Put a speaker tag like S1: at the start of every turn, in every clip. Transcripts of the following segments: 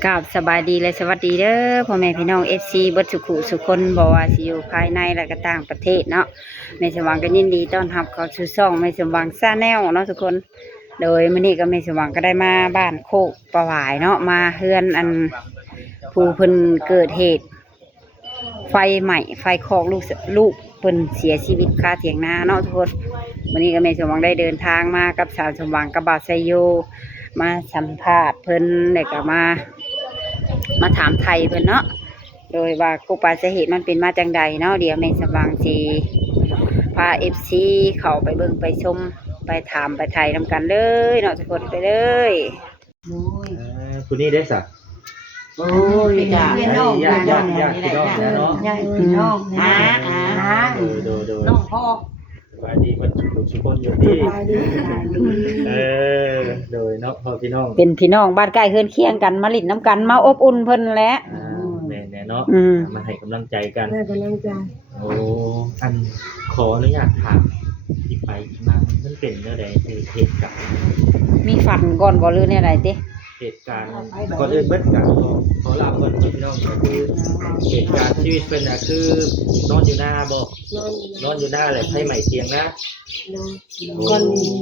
S1: กราบสบายดีและสวัสดีเด้อพ่อแม่พี่น้อง FC เบิดสุขุสุคนบ่ว่าสิอยู่ภายในและก็ต่างประเทศเนาะแม่สว่างก็ยินดีต้อนรับเข้าสู่ช่องแม่สว่างซ่าแนลเนาะทุกคนโดยมื้อนี้ก็แม่สว่างก็ได้มาบ้านโคกประหวายเนาะมาเฮือนอันผู้เพิ่นเกิดเหตุไฟไหม้ไฟคอกลูกเพิ่นเสียชีวิตคาเถียงนาเนาะทุกคนมื้อนี้ก็แม่สว่างได้เดินทางมากับสาวสมหวังกับบ่าวไซโยมาสัมภาษณ์เพิ่นแล้วก็มาถามไทยเพิ่นเนาะโดยว่ากุปาสาเหตุมันเป็นมาจังใดเนาะเดี๋ยวแม่สว่างสิพา FC เข้าไปเบิ่งไปชมไปถามไปไทยนำกันเลยเนาะทุกคนไปเลย
S2: คุณนี่ได้สัก
S3: โอ้ยจ้ะ
S2: ญาติพี่น้องเนาะ
S3: ญาติพี่น้อง
S2: น้องพ่อสวัสดีเพิ่นทุกคนอยู่ที่โดยเนาะพ่อพี่น้อง
S1: เป็นพี่น้องบ้านใกล้เฮือนเคียงกันมาลิ้นน้ำกันมาอบอุ่นเพิ่นแหละ
S2: แม่เนาะมาให้กำลังใจกัน
S3: ให้กำลังใจ
S2: โอ้อันขออนุญาตถามที่ไปที่มามันเป็นเรื่องใดเหตุการณ์
S1: มีฝันก่อนบ่หรือเนี่ยอะไรติ
S2: เหตุการณ์ก่อนอื่นเบิดกันขอลาก่อนพี่น้องก็คือเหตุการณ์ชีวิตเป็นน่ะคือนอนอยู่หน้าบ่นอนอยู่หน้าแหละให้ใหม่เตียงนะ
S3: ก่อน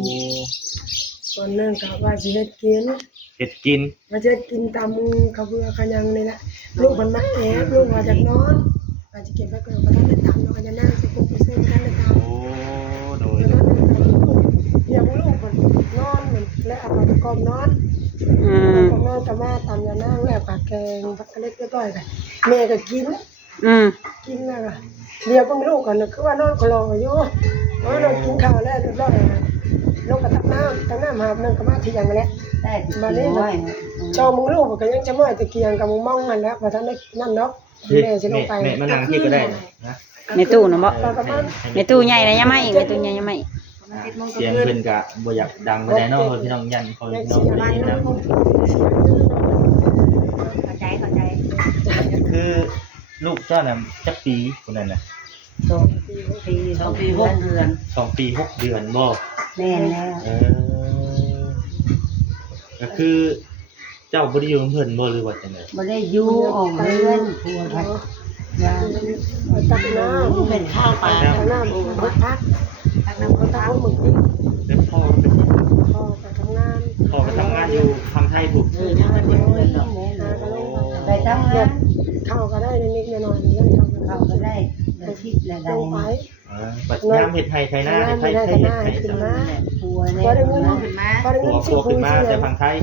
S3: นั่งก็ว่าสิเฮ็ดกินมาจะกินตามกระเบือขยังนี่แหละลูกมันมาแอบลูกมาจากนอนอาจจะเก็บไว้ก่อนบ่ทันได้ตามเนาะจะนั่งสิปุ๊บซื้อบ่ทันได้ตาม
S2: โอ้โดย
S3: อย่าลูกมันนอนมันแล้วเอาไปกอมนอนนอนกับแม่ตำยานั่งแล้วปากแกงผักกะเล็กเรียบร้อยกันแม่ก็กินแล้วก็เดี๋ยวก็ไม่รู้กันคือว่านอนก็รออยู่เรากินข้าวแล้วเรียบร้อยลงกระตักน้ำหาบนั่งก็มาเที่ยงมาแล้วมาเล่นชาวมึงลูกก็ยังจะมาตะเกียงกับมึงมองมันแล้วพอท่านได้นั่นเนาะแม่จะลงไป
S2: แม่มานั่งที่ก็ได้นะ
S1: ในตู้นะบ่ในตู้ใหญ่นะยังไม่ในตู้ใหญ่ยังไม่
S2: เสียงเพิ่นก็บ่อยากดังปานใดเนาะพี่น้องยันเขาน้องได้ยินนะ
S1: เข้าใจ
S2: คือลูกเจ้าน่ะจักปีคนนั้นน่ะ
S1: 2 ปี6 เดือน
S2: 2 ปี 6 เดือนบ่
S1: แม่นแล้ว
S2: ก็คือเจ้าบ่ได้อยู่กับเพิ่นบ่หรือว่าจังได๋
S1: บ่ได้อยู่ออกเรือนผัวพัด
S3: ตักน้ำ
S1: เป็นข้าวปลา
S3: ตักน้ำพักตักน้ำเขาตักมึงกิน
S2: แล้วพ่อ
S3: ไปทำงาน
S2: อยู่ทางไทยถูก
S1: ไปทำงาน
S3: เข้าก็ได้นิดๆหน่อยๆ
S1: เข้าก็ได้อาทิตย์ละได้
S2: ปัจจุบันเฮ็ดไทยนาเฮ็ดไทย
S3: ขึ้นมา
S1: ผัวได้
S3: เงินขึ้น
S2: มาแต่ฝั่งไทย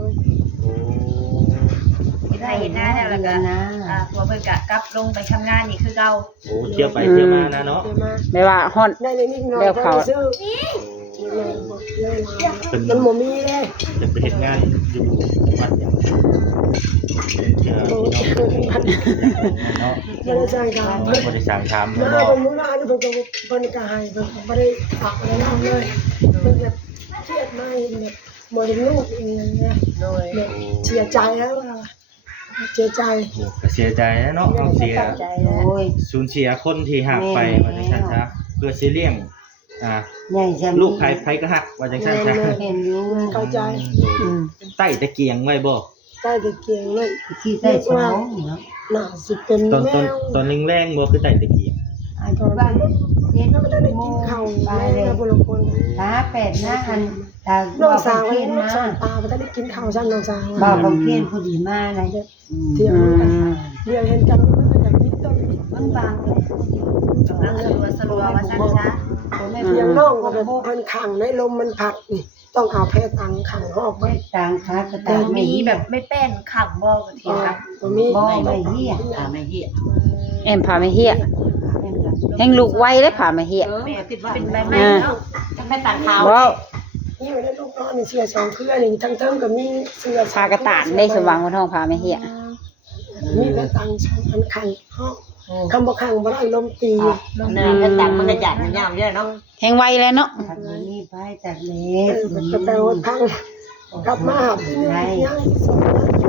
S4: ไทยเห็นหน้าแล้วก็ผัวเพิ่นก็กลับลงไปทำงานนี่คือเก่า
S2: โอ้เที่ยวไปเที่ยวมานะเนาะ
S1: ไม่ว่าฮอด
S3: ได้นิดๆหน่อยๆก็ซื้อมันบ่มีเลย
S2: จะไปเฮ็ดงานอยู่วัดอย่าง
S3: เนาะบ่ได้สั่งถาม
S2: บ่ได้สั่งถาม
S3: มาเป็นมื้อละอันเพิ่นก็ให้เพิ่นบ่ได้ฝากอะไรนำเลยเพิ่นแบบเครียดมาแบบบ่ได้ลูกอีหยังนะเสียใจแล้วเสียใจ
S2: นะเนาะเอาเสียสูญเสียคนที่หักไปว่าจังซั่นซะเพื่อสิเลี้ยงลูกใครก็หักว่าจังซั่นซะ
S1: เห็นอยู่
S3: เข้าใจ
S2: ใต้ตะเกียงไว้บ่
S3: ใต้ตะเกียงเลย
S1: ที่ใต้สมองเนาะ
S3: น่าสิเป็น
S2: ตอนแรงๆบ่คือใต้ตะเกียง
S3: ตอนเย็นมันได้กินข้าวไปเลยบ่ลงคน
S1: ตา8นะอันตา
S3: น้องสาวเห็นมาตาบ่ได้กินข้าวซั่นน้องสาว
S1: บ่าวของเพี้ยนผู้ดีมาอะไรเด้อ
S3: เที่ยวกันเดี๋ยวเห็นกันมันก็อยากกินต้น
S1: มันบาง
S4: กำลังสลัวว่าซั่นซะ
S3: เพียงน้องก็แบบเพิ่นขังในลมมันพัดนี่ต้องเอาแพตังขังออกไว้
S1: ตังคักก็ตัง
S4: มีแบบไม่แป้นขังบ่กันทีครับ
S3: มี
S1: ไม่เหี้ย
S4: ไม่เหี้ย
S1: แอมพาไม่เหี้ยแห่งลูกไว้เลยพาไม่เหี้ย
S4: เป็นใบไม้เนาะจังได้ตังขาว
S3: นี่ไว้ได้ลูกน้องนี่เสื้อ2เครือนี่ทั้งเทิงก็มีเสื้อ
S1: พากระตานได้สว่างวันทองพาไม่เหี้ย
S3: มีแพตังอันขังห้องคำบ่ขังบ่ได้ลมตี
S4: กระจัดมันกระจัดยาวเยอะเนาะ
S1: แห่งไว้แล้วเนาะ
S3: นี่ไปจากเล็กก็แปลว่าพังกลับมาหาที่นี่ยังสอง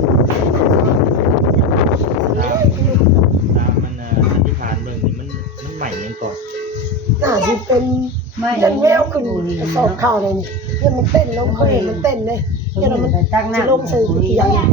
S2: ตามมันสันนิษฐานเบิ่งนี่มันใหม่ยังก่อน
S3: น่าสิเป็นยันแววขึ้นสอบข่าวเลยนี่มันเต้นลงเคยมันเต้นเลยยันมันจะลงใส่เกียร์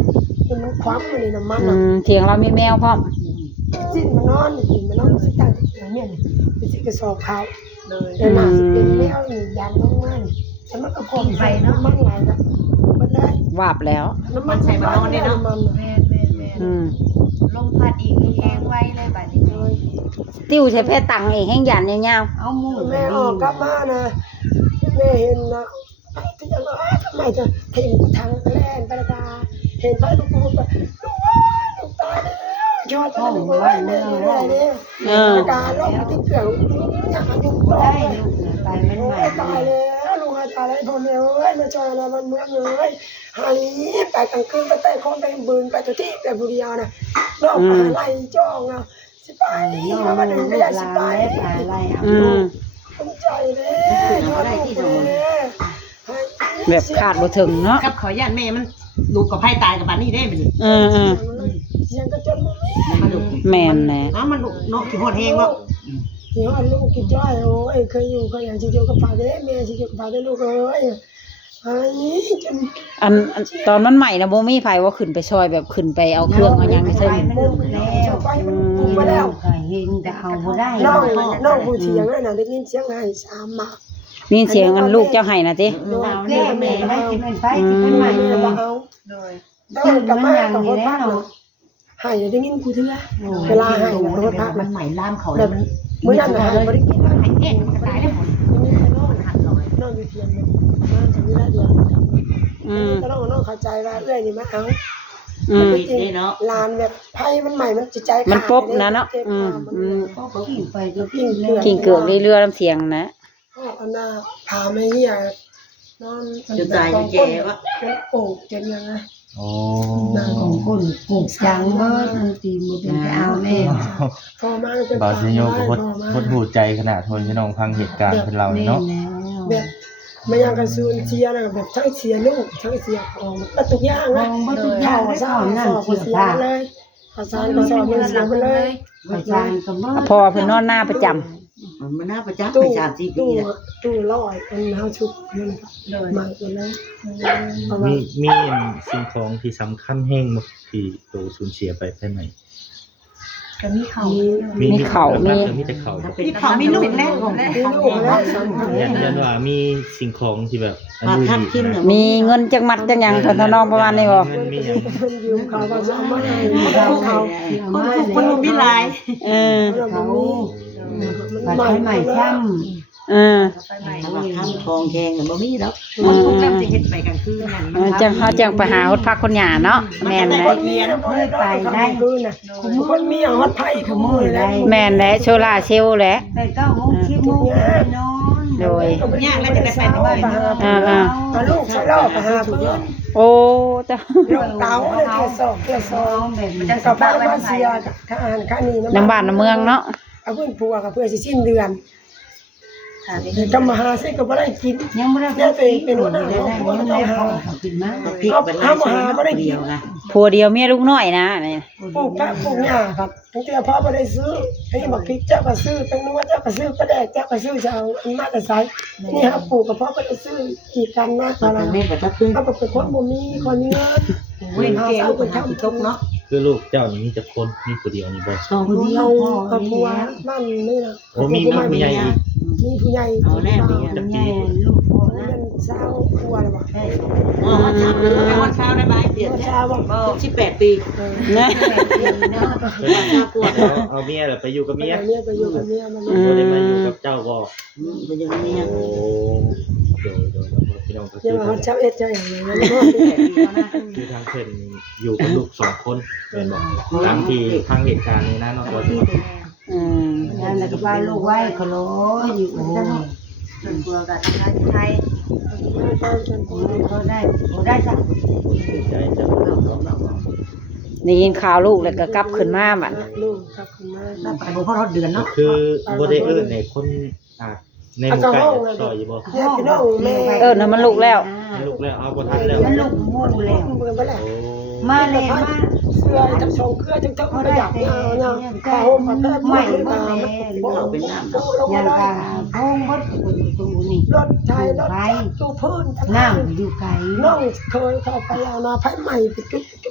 S3: มันคว้ำมันนี่น้ำมัน
S1: เถียงเรามีแมวพร้อม
S3: จิ้นมันนอนสิตั้งอย่างเนี้ยนี่สิกระสอบเขา
S4: เลย
S3: แต่หน้าสิเป็นแมวนี่ยางมันแต่มันก็พอไปเนาะมันหลายครับมันได้
S1: วาบแล้ว
S3: น้ำมันใส่มานอนได้เนาะ
S4: แม่ลมพัดอีกแห้งไว้เลยบัดนี้เลย
S1: ติ้วใช้เพชรตังเองแห้งหยันยาว
S4: เอาหมู
S3: แม่ออกกลับมานะแม่เห็นนะไอ้ที่ยังทำไมจะเห็นทางแล่นไปละกาเห็นพระลูกไปลูกตายแล้วยอดไปลูกไปแม่ได้เนี่ยการลบที่เกลืออยากยุ่งได้ลูกตายมันใหม่ตายแล้วลูกตายแล้วพ่อแม่เอ้ยมาจอยเรามันเมืองเลยหายไปกลางคืนไปแต่คนไปบืนไปตัวที่ไปบุรีรัมย์นะนอกอะไรจ้องอ่ะสิไปมาดึงก็อยากสิไปอะไรอ่ะภูมิใจเลยยอดลูกเลย
S1: แบบขาดบ่ถึงเนาะ
S5: กับขอญาติแม่มันลูกกับไผ่ตายกับบ้านนี้ได้บ่นี่
S3: เสียงกระจน
S5: มาลูก
S1: แม่นแหละ
S5: มันลูกเนาะขี้ฮอดแฮงเนาะ
S3: ที่ว่าลูกกินจ้อยโอ้ยเคยอยู่ก็อย่างที่เดียวกับฝากได้แม่ที่เดียวกับฝากได้ลูกเอ้ยไอ้จน
S1: อันตอนมันใหม่นะบ่มีไผว่าขึ้นไปช่วยแบบขึ้นไปเอาเครื่องเอาหยังไปใส่
S3: มุมแล้วไปมันปุ่มมาแล้ว
S5: เห็นแต่เอาบ่ได้
S3: น้องผู้เถียงน่ะได้ยินเสียงให้3หมาก
S1: นี่เสียงอันลูกเจ้าให้น่ะติ
S5: เราแม่แม่ได้ที่มันไปที่มันใหม่
S3: แม่
S5: เลย
S3: บ่เอา
S4: โดย
S3: แต่กับแม่กับคนบ้านเนาะให้ได้ยินกูเถื่อเวลาให้นะคนบ้าน
S5: มั
S3: มัน
S5: นใหม่ล่ามเขาแล้วมัน
S3: มื้อนั้นน่ะบ่ได้กิน
S5: ให้เอ็ดมันก็ตายได้หมด
S3: นี่น้องหัดหน่อยน้องอยู่เถียงมันจะมีได้เดียวก็ต้องเข้าใจว่าเอื้อยนี่มาเอา
S5: จริงเนาะ
S3: ลานแบบไพ่มันใหม่มันจิตใจ
S1: มันปบนะเนาะ
S5: ก็กินไปก็กิน
S1: กิ่งเกือกเรื่อยๆน้ำเสียงนะ
S3: อันน่ะพาไม่เหี้ยนอนโป่งจนยังไง
S2: โอ้
S5: ของคนปลูกจังเบิดมันตีมือเป็นไปเอาแม่
S3: พอมาเป็น
S2: บาสิโยก็พดหูใจขนาดทนพี่น้องฟังเหตุการณ์เป็นเราเนาะ
S3: แบบไม่ยังกระซูนเชียร์นะแบบทั้งเชียร์ลูกทั้งเชียร์ของมันตุกย่างนะข่าวสารสอบเสียเลยข่าวสารก็สอบเสียไปเลย
S5: ประจานก็เบิด
S1: พอเพิ่นนอนหน้าประจำ
S5: มันน่าประจักษ์
S3: ตู้
S5: ไป3-4ปีแล้ว
S3: ตู้ลอยเป็นเฮาชุบมันใหม่ไปเลย
S2: มีสิ่งของที่สำคัญแห้งที่ตัวสูญเสียไปภายใน
S4: ก็มีเขา
S1: มีเข่ามี
S2: มีแต่เขา
S5: มีเขามีลูกแล้ว
S3: มีลูกแล้วสำคัญ
S2: ยันว่ามีสิ่งของที่แบบอัน
S5: มา
S2: ดู
S5: ทับทิ
S2: ดี
S5: มเนี่ย
S1: มีเงินจักมัดจักหยังทนน้องประมาณนี้บ่
S2: เงินมีอย่าง
S3: มันยืมเขาว่าจะเอามาให้เขา
S5: คนลูกมีหลาย
S3: เรา
S5: ปัดใหม่ช่ำ
S1: เออ
S4: ไฟใหม่
S5: ว่าทำทองแดงบ่มีแล้วมันคงนำสิเฮ็ดไปกลางคืนนั่น
S1: จังเฮาจังไปหาฮดพักคนหยาเนาะแม่นแหละ
S3: คนมีนะเคยไปได้คนมีอย่างฮอดไผ่ขโมยได้
S1: แม่นแหละโซล่าเซลล์แหละ
S5: แต่9:00 น 10:00 นนอน
S1: โดย
S5: ยากแล้วจะได้ไปที่บ้าน
S3: เอาลูกใส่ล่อไปหาเพื่อน
S1: โอ้จ้ะ
S3: ลูกเต๋าเลยแค่สอบแค่สอบ
S5: แบบมัน
S3: จะ
S5: จะ
S3: กับบ้านมาเสียค่าอาหารค่านี้
S1: น้ำบ้านน้ำเมืองเนาะ
S3: เอาเพื่อนผัวกับเพื่อนสิสิ้นเดือนก็มาหาซิก็บ่ได้กิน
S5: ยังบ่ได้เป็นหัวหน้าได้ยังได้พอเขากินมาพริกเป็นเดียวนะ
S1: ผัวเดียวเมียลูกน้อยนะนี่
S3: ปลูกผักปลูกหญ้าครับตั้งแต่พ่อบ่ได้ซื้ออันนี้บักพริกเจ้าก็ซื้อตั้งนู้นเจ้าก็ซื้อปลาแดกเจ้าก็ซื้อจะเอาอันมาแต่ไสนี่ครับปลูกกับพ่อบ่ได้ซื้อกี่กันมากอะไร
S5: แม่ก็จะขึ้น
S3: เขาเป็นคนบ่มีคนมีเงิน
S5: เว้นแก้วเป็นทางตกเนาะ
S2: คือลูกเจ้านี่มีแต่คนมีตัวเดียวนี่บ่
S5: สองเดียว
S3: เอากับผัวบ้านนี่นะ
S2: โอ้มีผู้ใหญ่อีก
S3: มีผู้ใหญ่
S5: เอาแน่เมียแม่ลูกพ่อนะ
S3: มันเศร้าผัวแล้วบ่
S5: อ๋อทำเลยไปวันเช้าได้ไหมเปลี่ยน
S3: เช้าบ่
S5: 18 ปี
S1: นะ
S5: เนาะ
S2: เอาเมียไปอยู่กับเมีย
S3: เมียไปอยู่กับเมียมัน
S2: บ่ได้มาอยู่กับเจ้าบ่
S5: เป็นอย่างนี้
S2: โอ้โดยพี่น้องก็
S3: ยังว่าเช้าเอ็ดใจอย่างนี้
S2: คือทางเพิ่นอยู่กับลูก2คนแม่นบ่ตามที่ทางเหตุการณ์นี้นะเนาะว่า
S5: นั่นแหละก็ไปลูกไว้ขโลอยู่กัน
S4: ส่วนตัวกับทางไทย
S5: เขาได้จ้ะ
S2: ใจจะ
S1: ได้ยินข่าวลูกแล้วก็กลับขึ้นมาบัด
S3: ลูกกลับขึ้นมา
S5: ถ้าไปบ่พอรอดเดือน
S2: ก็
S5: เนาะ
S2: คือบ่ได้เอิ้นให้คนในหมู่ใกล้ซอยอยู่บ่
S3: เนี่ยพี่น้องแม่
S1: น่ะมันลูกแล้ว
S2: ลูกแล้วเอาบ่ทันแล้ว
S5: มันลูกมู่แล้ว
S3: เบิ่งไปแล้ว
S2: โอ้
S5: มาเลยมา
S3: เสื้อทั้งสองเครือทั้งประหยัดเนาะข้าวมาแทบไม่มาบ่เป็นน้ำ
S5: อย่างกะพงบดตูนี่
S3: รถไทยรถตู้พื้น
S5: น้ำอยู่ไกล
S3: น้องเคยเข้าไปเอานาไผใหม่ไปจุด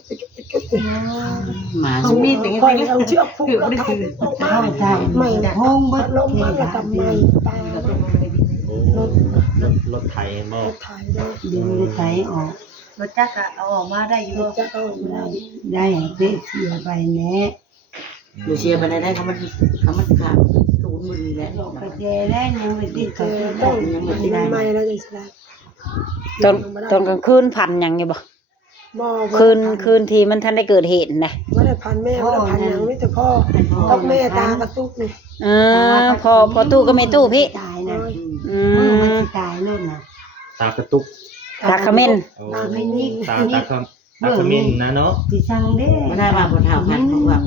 S3: เก็บนี่
S5: หมา
S3: เอามีแต่เอาเชือกผูกแล้วถ่ายออกมาไม่ห้องบัดลมมันแล้วก็ไม่ตา
S2: โอ้รถไถบ่
S3: ถ่ายได้
S5: ดึงไถออก
S4: รถจักรเอาออกมาได้อยู่บ่
S3: จะเอาได้
S5: ได้เตะเสียไปแน่
S6: ดูเชียร์ไปได้เขามันขาดศูนย์มือแล้ว
S5: ไปเจได้ยังไม่ติด
S3: แต่ต้องกินไม่แล้วจังซี่
S1: ตอนกลางคืนพันหยังอยู่บ่
S3: บ่
S1: คืนที่มันทันได้เกิดเหตุนะ
S3: บ่ได้พันแม่บ่ได้พันหยังมีแต่พ่อกับแม่ตากระตุกนี่
S1: พอตู้ก็ไม่ตู้พี่
S5: ตายนะ
S1: มัน
S5: ตายนู่นน่ะ
S2: ตากระตุก
S1: ตาคาเมน
S2: โอ้
S5: ตาไม่นิด
S2: ตากระมินนะเนาะ
S5: ที่สั่งเด้
S6: ไม่ได้มาบนทางพันของว่า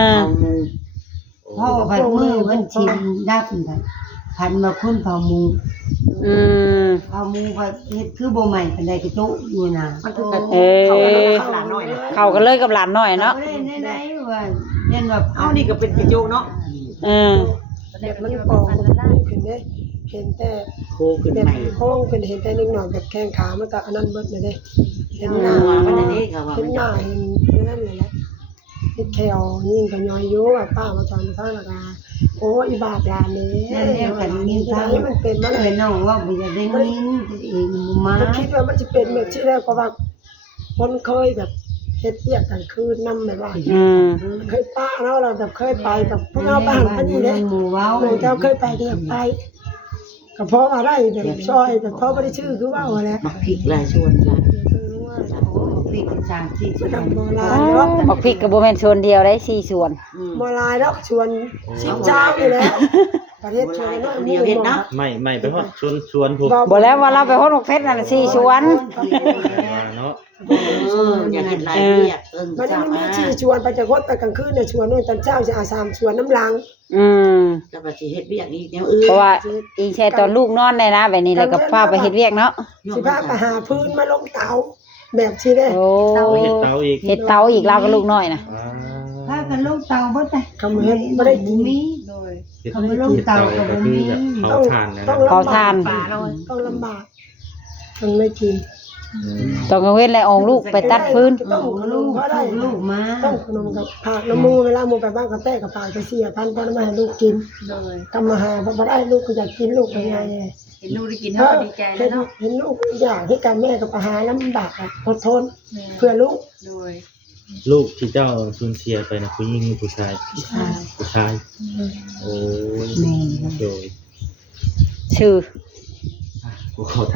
S5: พ่อพันมือมันชิมดับกันพันมาคุ้นเผามู เผามูก็เฮ็ดคือบ่ใหม่ปานใดก็โตอยู่น่ะ
S6: มันคือกัน
S3: หลานน้อยนะ
S1: เข้ากันเลยกับหลานน้อยเนาะ
S5: ได้ได้ว่าเรียนว่า
S6: เอานี่ก็เป็นกระโจกเนาะ
S3: แบบมันกองมันขึ้นได้เห็นแต่
S6: โคขึ้น
S3: แบบ
S6: ใหม่
S3: โค้งขึ้นเห็นแต่นิดหน่อยแบบแข้งขามันก็อันนั้นเบิดเลยเด้เห็นห
S6: ห
S3: น้า
S6: น้ามันอันนี้ค่ะว่า
S3: เห็นหน้าเห็นนั่นเลยแหละเห็นแขวยิ่งก็ย้อยอยู่แบบป้ามาจอนข้างละกาโอ้อีบาปลานนี้มันเป็นมา
S5: เอ
S3: เลย
S5: อน้องว่าบ่อยากได้ยินเองมา
S3: มันคิดว่ามันจะเป็นแบบที่แรกก็ว่าคนเคยแบบเฮ็ดเรียกกันคืนน้ำแบบว่าเคยป้าเราแบบเคยไปกับพวกเราบ้านพนี่เด้
S5: หมู่เว้า
S3: เหมือนเราเคยไปเรียกไปก็เพราะอะไรแบบซอยแบบเพราะไม่ได้ชื่อคือว่าอะไร
S6: มักพริกลายชวนลาย
S5: ปีกจางที่
S3: มันทำโบราณเนาะ
S1: บักพริกกับโบแมนชวนเดียวได้4ส่วน
S3: โบราณเนาะชวนชิมเจ้าอยู่แล้วประเทศชวนเนาะ
S6: เดียวเห็นเนาะ
S2: ไม่ไปฮอดชวนผม
S1: บ่แล้วว่าเราไปฮอดหกเพชรนั่นน่ะ4ส่วน
S2: เนาะ
S6: อยากเห็นลายเรียก
S3: มัน
S6: จ้า
S3: มี
S6: มา
S3: ชื่อชวนไปจากวัดไปกลางคืนเนี่ยชวนนู่นตอนเช้าจะอาสามชวนน้ำลัง
S6: กับปฏิเฮ็ดเรียกนี่แนวอื่น
S1: เพราะว่าอีแช่ตอนลูกนอนได้นะแบบนี้แล้วก็พาไปเฮ็ดเวียกเนาะ
S3: สิพาไปหาพื้นมาลงเตาแบบที่ได้
S1: โอ้
S2: เฮ็ดเตาอีก
S1: เฮ็ดเตาอีกเราก็ลูกน้อยนะ
S5: ถ้ากันลูกเตาบ่ได้
S3: คำเฮ็ดไม่ได้กิน
S5: มี
S4: โดย
S2: เฮ็ดเตาก็คือแบบเผาถ่านนะ
S3: ต้องลำบากมันไม่กิน
S1: ตอนกลางเว้นแล้วเอาลูกไปตัดฟืน
S3: ต้องขนมเพราะได้
S5: ลูกมา
S3: ต้องขนมกับผักน้ำมูเวลามูไปบ้านกับแต้กับปากไปเสียพันก็ไม่ให้ลูกกิน
S4: โดย
S3: ทำมาหาพอได้ลูกก็อยากกินลูกเป็นไง
S4: เห็นลูกได้กินเฮาก็ดีใจแล้วเนาะ
S3: เห็นลูกอยากให้การแม่กับอาหารลำบากอดทนเพื่อลูก
S4: โดย
S2: ลูกที่เจ้าสูญเสียไปนะผู้หญิงหรือผู้ชายผู้ชายโอ้ยโดย
S1: ชื่อ
S2: กูเขาถาม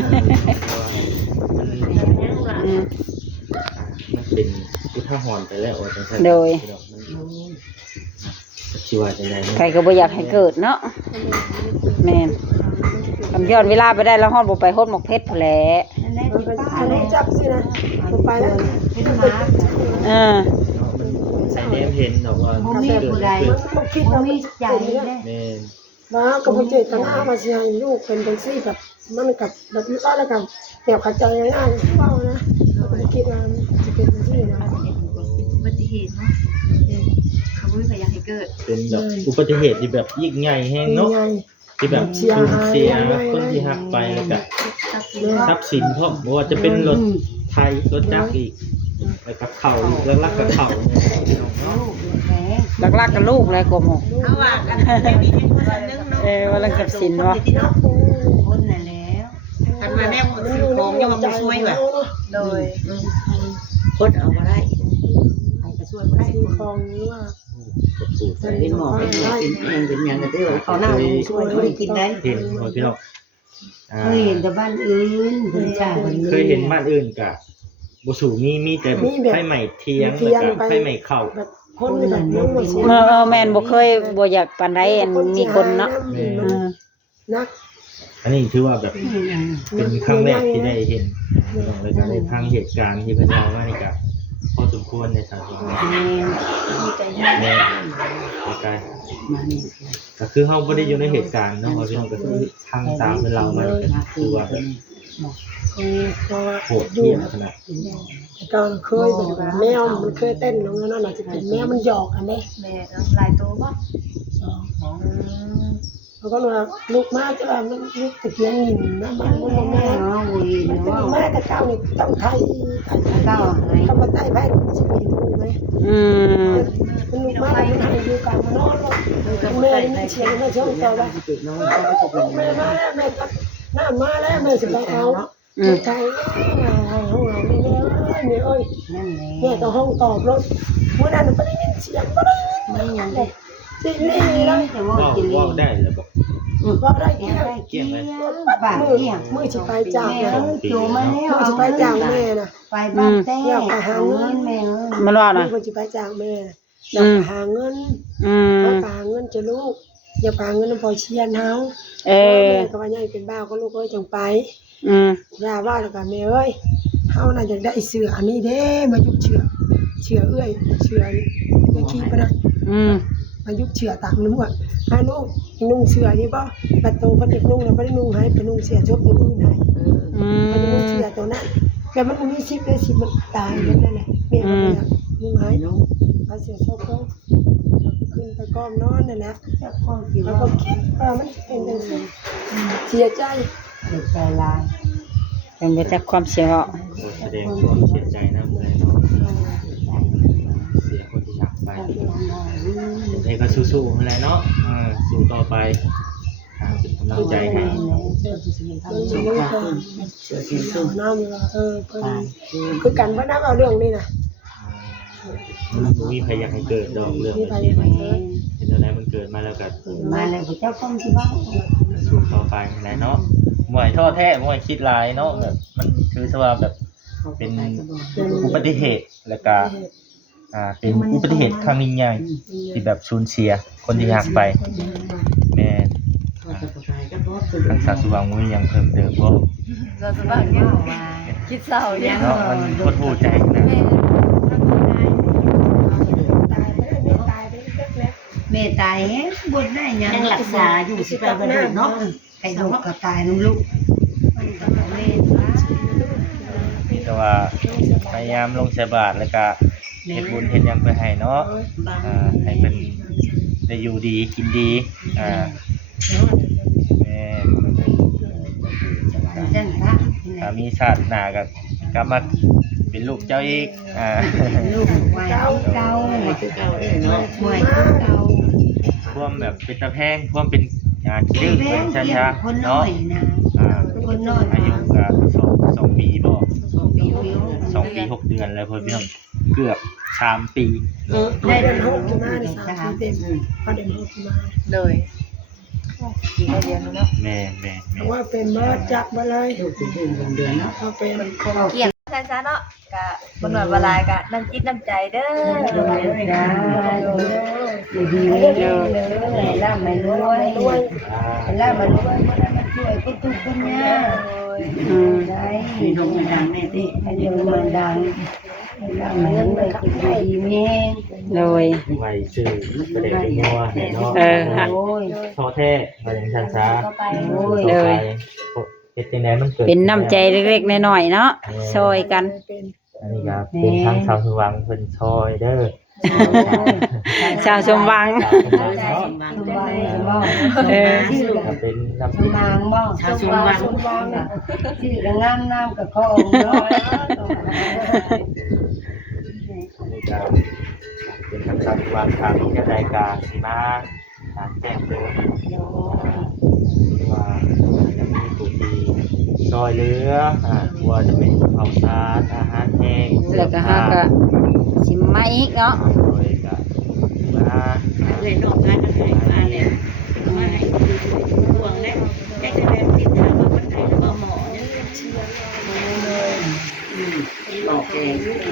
S2: มันเป็นพุทธหรณ์ไปแล้วจังซั่นชีวาจังได๋
S1: ใครก็บ่อยากให้เกิดเนาะแม่นคำย้อนเวลาไปได้แล้วฮอดบ่ไปฮอดหมกเพชรพุ่นแหละ
S5: อันนั้น
S3: มัน
S5: เป็
S3: เป็น น
S5: ป้า
S3: ขน
S5: เล
S3: ม
S5: ย
S3: จับสินะไปแล้ว
S5: เป็นหมา
S2: ใส่แนมเห็นดอกว่า
S5: บ่มีผู้ใด
S3: มันคิด
S5: บ่
S3: ว่า
S5: มี
S3: มี
S5: ใจ
S3: ใจ
S5: เด้
S2: แม่น
S3: ว่ากับเจตนามาสิให้ลูกเป็นจังซี่แบบมันกับแบบนี้ก็แล้วกันแบบเข้าใจง่ายๆว่านะเราก็คิดว่าจะเป็นจังซี่นะ
S4: อุบัติเหตุเนาะเขาบ่มีใครอยากให้เกิด
S2: เป็นแบบอุบัติเหตุที่แบบยิ่งใหญ่แฮงเนาะที่แบบสูญเสียคนที่ฮักไปแล้วก็ทรัพย์สินเพราะว่าจะเป็นรถไทยรถจักรอีกแล้วก็เข่าอีกแล้วลักกับเข่าเนี่ยเนาะ
S1: ลักๆกับลูกเลยโกโม
S6: เอาว่ากันนี่เป็นคนนึงเนาะ
S1: ว่าลังทรัพย์สินวะ
S5: คนน่ะแล้ว
S6: กันมาแนวของยังมันช่วยว่ะ
S4: โดย
S6: คนเอามาได้ใครก็ช่วยบ่ได้
S3: สิ่งของนี้ว่า
S6: เป็นหมอเป็นเองเป็นอย่างกันที่ว่าเขาหน้าช่วยเขากินได้
S2: เห็นบ่พี่น้อง
S5: เคยเห็นแต่บ้านอื่นคนชาติ
S2: เคยเห็นบ้านอื่นกะบ่สูมีแต่ไผใหม่เทียงแล้วก็ไผใหม่เข้า
S3: แบบคนแบบน้องมาเสีย
S1: แม่นบ่เคยบ่อยากปานใดอันมีคนเนาะ
S3: นัก
S2: อันนี้ถือว่าแบบเป็นครั้งแรกที่ได้เห็นแล้วก็ได้พังเหตุการณ์ที่เพิ่นเล่ามานี่ก็พอสมควรในสังคม
S4: ดีใจมาก
S2: แม่แล้วก็
S6: มานี่
S2: ก็คือเฮาบ่ได้อยู่ในเหตุการณ์เนาะว่าพี่น้องก็คือทางตามเพิ่นเล่ามาก็คือว่าแบบ
S3: เพราะว่า
S2: โหดเหี้ยมขนาด
S3: ก็เคยแบบแมวมันเคยเต้นลงนั้นน่ะจะเป็นแมวมันหยอกกันเด้
S4: แม่เนาะหลายตัวบ่
S3: เพเขาก็ว่าลูกมาจะว่ามันลูกตะเกียงหินนะมันบ่แม่
S5: โอ้ย
S3: มัน
S5: เนาะ
S3: แม่แต่เก่านี่ต้องไทยเก่าก็มาใต้ไผสิไปดูไหม
S1: อืม
S3: มันลูกมามันให้อยู่กลางมานอนแม่นี่เชียร์แม่ช่องต่อว่า
S6: เด็กน้อยเขาจะเป็น
S3: แม่มาแล้วแม่ตักน้ำมาแล้วแม่สิไปเอาไทยห้องเราแม่เอ้ย
S5: นั่นแหละ
S3: แม่ก็ห้องตอบรถเมื่อนั้นไม่ได้ยินเสียงบ่ได้
S5: ไม่ยังได้
S3: สินี่เลย
S5: แต่ว่า
S2: ว่า
S5: กิน
S2: ว่าได้เลยบอก
S3: บ่ได้
S5: เกี่
S3: เกี่
S5: ย
S3: ยว ว
S5: ได้เกี่ยวปากเกี่ยว
S3: มือสิไปจ้าง
S5: แม่โจมาแล้ว
S3: มือสิไปจ้างแม่น่ะ
S5: ไปบ้านแต้เอาเงินแม่เอ้ย
S1: มันว่า
S3: มื
S1: น่ะ
S3: อสิไปจ้างแม่อยากหาเงิน
S1: อืม
S3: หาเงินจะลูกอยากหาเงินพอเชียร์เฮา
S1: เออ
S3: แม่ก็ว่าใหญ่เป็นบ้าก็ลูกเอ้ยจังไป
S1: อืม
S3: ย่าว่าแล้วก็แม่เอ้ยเฮาน่ะอยากได้เสื้ออันนี้เด้มายุบเชือกเอื้อยเชือกนี่ขี้ปะนะ
S1: อืม
S3: มายุบเชือกตามน้ำว่าให้ลูกนุ่งเสื้อนี่บ่บัดโตเพิ่นจะนุ่งแล้วบ่ได้นุ่งให้ไปนุ่งเสื้อชกตัวอื่นให้
S1: อื
S3: มันนุ่ง
S1: ม
S3: เสื้อตัวนั้นแต่มันบ่มีสิบเลยสิมันตายแล้วนั่นแหละแม่ก็บ่อยากนุ่งให้เอาเสื้อชกลงขึ้นไปก้มนอนนั่นแหละ
S5: จักพ่อสิ
S3: แล้ว
S5: ว่า
S3: ก็คิดว่ามันเป็นจังซี่เสียใจ
S5: เด็กใจลาย
S1: เป็นไปจากความเสียเหาะ
S2: แสดงความเสียใจนะเมื่อไรเนาะเสียคนที่อยากไปแต่ก็สู้ๆเมื่อไรเนาะสู้ต่อไปเป็นกำลังใจให้
S3: มันสิบ่ได้
S6: เสือกินส้ม
S3: น้ำว่าเพิ่นคือกันบ่นํเอาเรื่องนี้น่ะ
S2: มันมีพยายามให้เกิดดอกเรื่อง
S3: มี
S2: แบบ
S3: ไป
S2: นี้
S3: ไปเด้อ
S2: เห็นอะไรมันเกิดมาแล้วก็
S5: มาแล้วเจ้าของที่บ้าน
S2: สู้ต่อไปเมื่อไรเนาะมวยท้อแท้มวยคิดลายเนาะแบบมันคือสภาพแบบเป็นอุบัติเหตุแล้วก็เป็นอุบัติเหตุครั้งยิ่งใหญ่ที่แบบสูญเสียคนที่อยากไปแม่
S6: เขาจะประกายก็เพราะคือ
S2: ทางสาสุวังมุ้ยยังเพิ่มเติมก็
S4: เราจะบ้างเนี่ยคิดเศร้าเนี่ย
S2: เนาะมันโคตรโหดใจนะ
S3: ตายไปแล้ว
S5: แม่ตายบ่ได้หยัง
S6: ยังรักษาอยู่สิไปบ่ได้เนาะ
S5: ไอ้ลูกก็ตายน้ำลูกมันก็แม่ว่า
S2: แต่ว่าพยายามลงใส่บาตรแล้วก็เฮ็ดบุญเฮ็ดหยังไปให้เนาะให้เป็นได้อยู่ดีกินดีแม่
S5: จังค่ะ
S2: ถ้ามีชาติหน้าก็กลับมาเป็นลูกเจ้าอีก
S5: ลูกไว้เก่า
S6: คือเก่าเองเนาะ
S5: ไว้เก่า
S2: พวมแบบเป็นตะแพงพวมเป็นขี้ดื้อเป็นช้า
S5: คน
S2: ๆ
S5: น้อ
S2: เนาะ
S5: ยนะ
S2: อ่า
S5: คนน้อย
S2: อายุก็2 ปีบ่
S5: ปี
S2: 2 ปี 6 เดือนแล้วเพิ่นพี่น้องเกือบ3 ปี
S3: ได้เดินหกขึ้นมาใน3 ปีเต็มพอเดินหกขึ้นมา
S4: เลยกินได้เดียวนึงเนาะ
S2: แม่
S3: เพราะว่าเป็นเบิดจักมาเลย
S6: ลูกเป็นเดือนเนาะ
S3: เขาเป็น
S4: เกี่ยงกันซะเนาะกะบนหน่วยเวลากะน้ำจิตน้ำใจเด้อ
S5: ดีเลยล่าไม่รวยล่ามันรวยมันมาช่วยคนทุกคนเนี่ยได้
S6: มีดวงวิญญาณแม่ติ
S5: ให้เดี๋ยวมันดังล่ามันรวยกินดีแม่
S1: โดย
S2: ไว้ชื่อประเด็นเป็นงัวเนาะ
S5: โอ้ย
S2: ท้อแท้มาอย่างชันช้า
S4: ก็ไป
S2: เป็นจังไดมันเกิด
S1: เป็นน้ำใจเล็กๆน้อยๆเนาะช่วยกัน
S3: เป็น
S2: อันนี้ก็เป็นทางชาวสว่างเพิ่นช่วยเด้อ
S1: ชาวชมวัง
S5: สบายบ่
S1: ชื่อ
S2: ก็เป็นน้ำ
S5: สมางบ่
S6: ชาวชุมวัน
S5: ชื่องามน้ำกับของเนาะ
S2: นี่ก็เป็นทางชาวสว่างทางนี้ก็ได้การสิมาแจ้งเตือนว่าจะมีผู้ที่ช่วยเหลือว่าจะเป็นข้าวสารอาหารแห้ง
S1: แล้วก็ฮาก็สิมาอีกเนาะ
S2: โดยก็มา
S6: เลยนอกงานก็ให้มาแล้วมาให้ห่วงแล้วได้แต่แบบติดถามว่าคนไทยแล้วก็หมอเนี่ยหมอแกง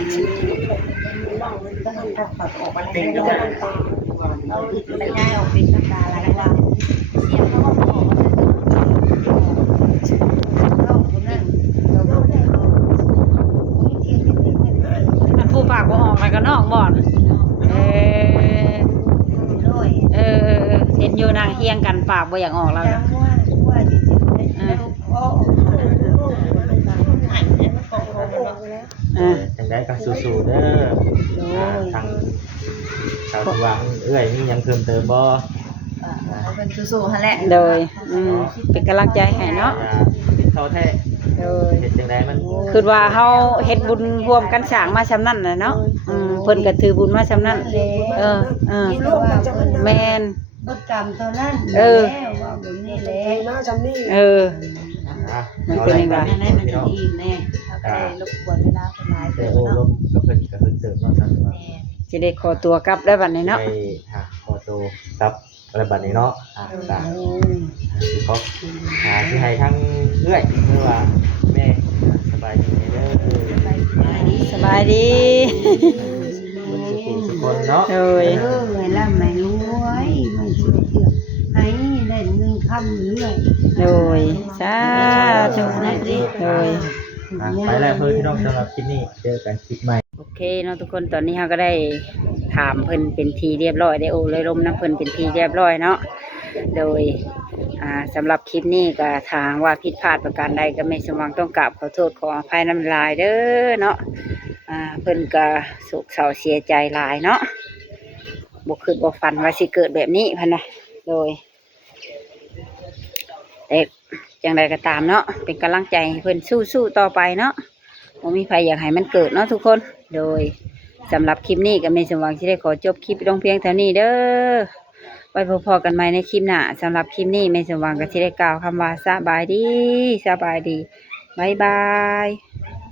S6: เป็นก็ได้
S4: เราไปได้ออกเป็นน้ำตาอะไรว่าเสียงเขาก็บอกว่า
S1: ผู้ปากบ่ออกแล้วก็นอกบ่อนเห็นอยู่นางเฮียงกันปากบ่อยากออกแล้วนะ
S2: จังได้ก็สู้ๆเด้อทางชาวสว่างเอ้ยมีหยังเพิ่มเติมบ่
S4: ให้เพิ่นสู้ๆหั่นแหละ
S1: โดยเป็นกำลังใจให้เนาะ
S2: ติดเขาแท้
S1: โดย
S2: เฮ็ดจังไดมัน
S1: คือว่าเฮาเฮ็ดบุญร่วมกันสร้างมาซำนั้นน่ะเนาะเพิ่นก็ถือบุญมาซำนั้นเออ
S3: มีร่วมกันจังนั้น
S1: แม่น
S5: บดกรรมเท่านั้น
S1: เออ
S5: แล้วว่าแบบนี้แหละ
S3: ไทยมาจำนี่
S1: เออ
S2: อ่ะ
S1: มันเป็นยังไง
S6: อันนั้นมันจะอิ่มแน่
S4: เขาก็ได้รบกวนเวลาคนหลาย
S2: แต่
S4: เติบ
S2: โอ้ล
S4: เนาะ
S2: มกับเพิ่นก็คือเติมเนาะท่านว่า
S4: แม่
S1: สิได้ขอตัวกลับได้บัดนี้เนาะ
S2: ไปหาขอโตวครับอะไรบัดนี้เนาะก็สิขอสิให้ทั้งเอื้อยหรือว่าแม่สบายดีเด้อ
S1: สบายดี
S2: มันสุขสุขคนเนาะ
S1: โดย
S5: เออไงล่ะไม่รวยไม่ช่วยเชื่อให้ได้เงินคำเรื่อย
S1: โดยสาธุโดย
S2: ไปแล้วเพื่อนพี่น้องสำหรับคลิปนี้เจอกันคลิปใหม่
S1: โอเคเนาะทุกคนตอนนี้เราก็ได้ถามเพิ่นเป็นทีเรียบร้อยได้โอเลยลมน้ำเพิ่นเป็นทีเรียบร้อยเนาะโดยสำหรับคลิปนี้ก็ทางว่าผิดพลาดประการใดก็ไม่สมหวังต้องกราบขอโทษขออภัยน้ำลายเด้อเนาะเพิ่นก็โศกเศร้าเสียใจหลายเนาะบ่คิดบ่ฝันว่าสิเกิดแบบนี้พันนะโดยแต่อย่างไรก็ตามเนาะเป็นกำลังใจให้เพิ่นสู้ๆต่อไปเนาะบ่มีใครอยากให้มันเกิดเนาะทุกคนโดยสำหรับคลิปนี้ก็ไม่สมหวังที่ได้ขอจบคลิปลงเพียงเท่านี้เด้อไว้พอๆกันใหม่ในคลิปหน้าสำหรับคลิปนี้ไม่สมหวังก็ที่ได้กล่าวคำว่าสบายดีบ๊ายบาย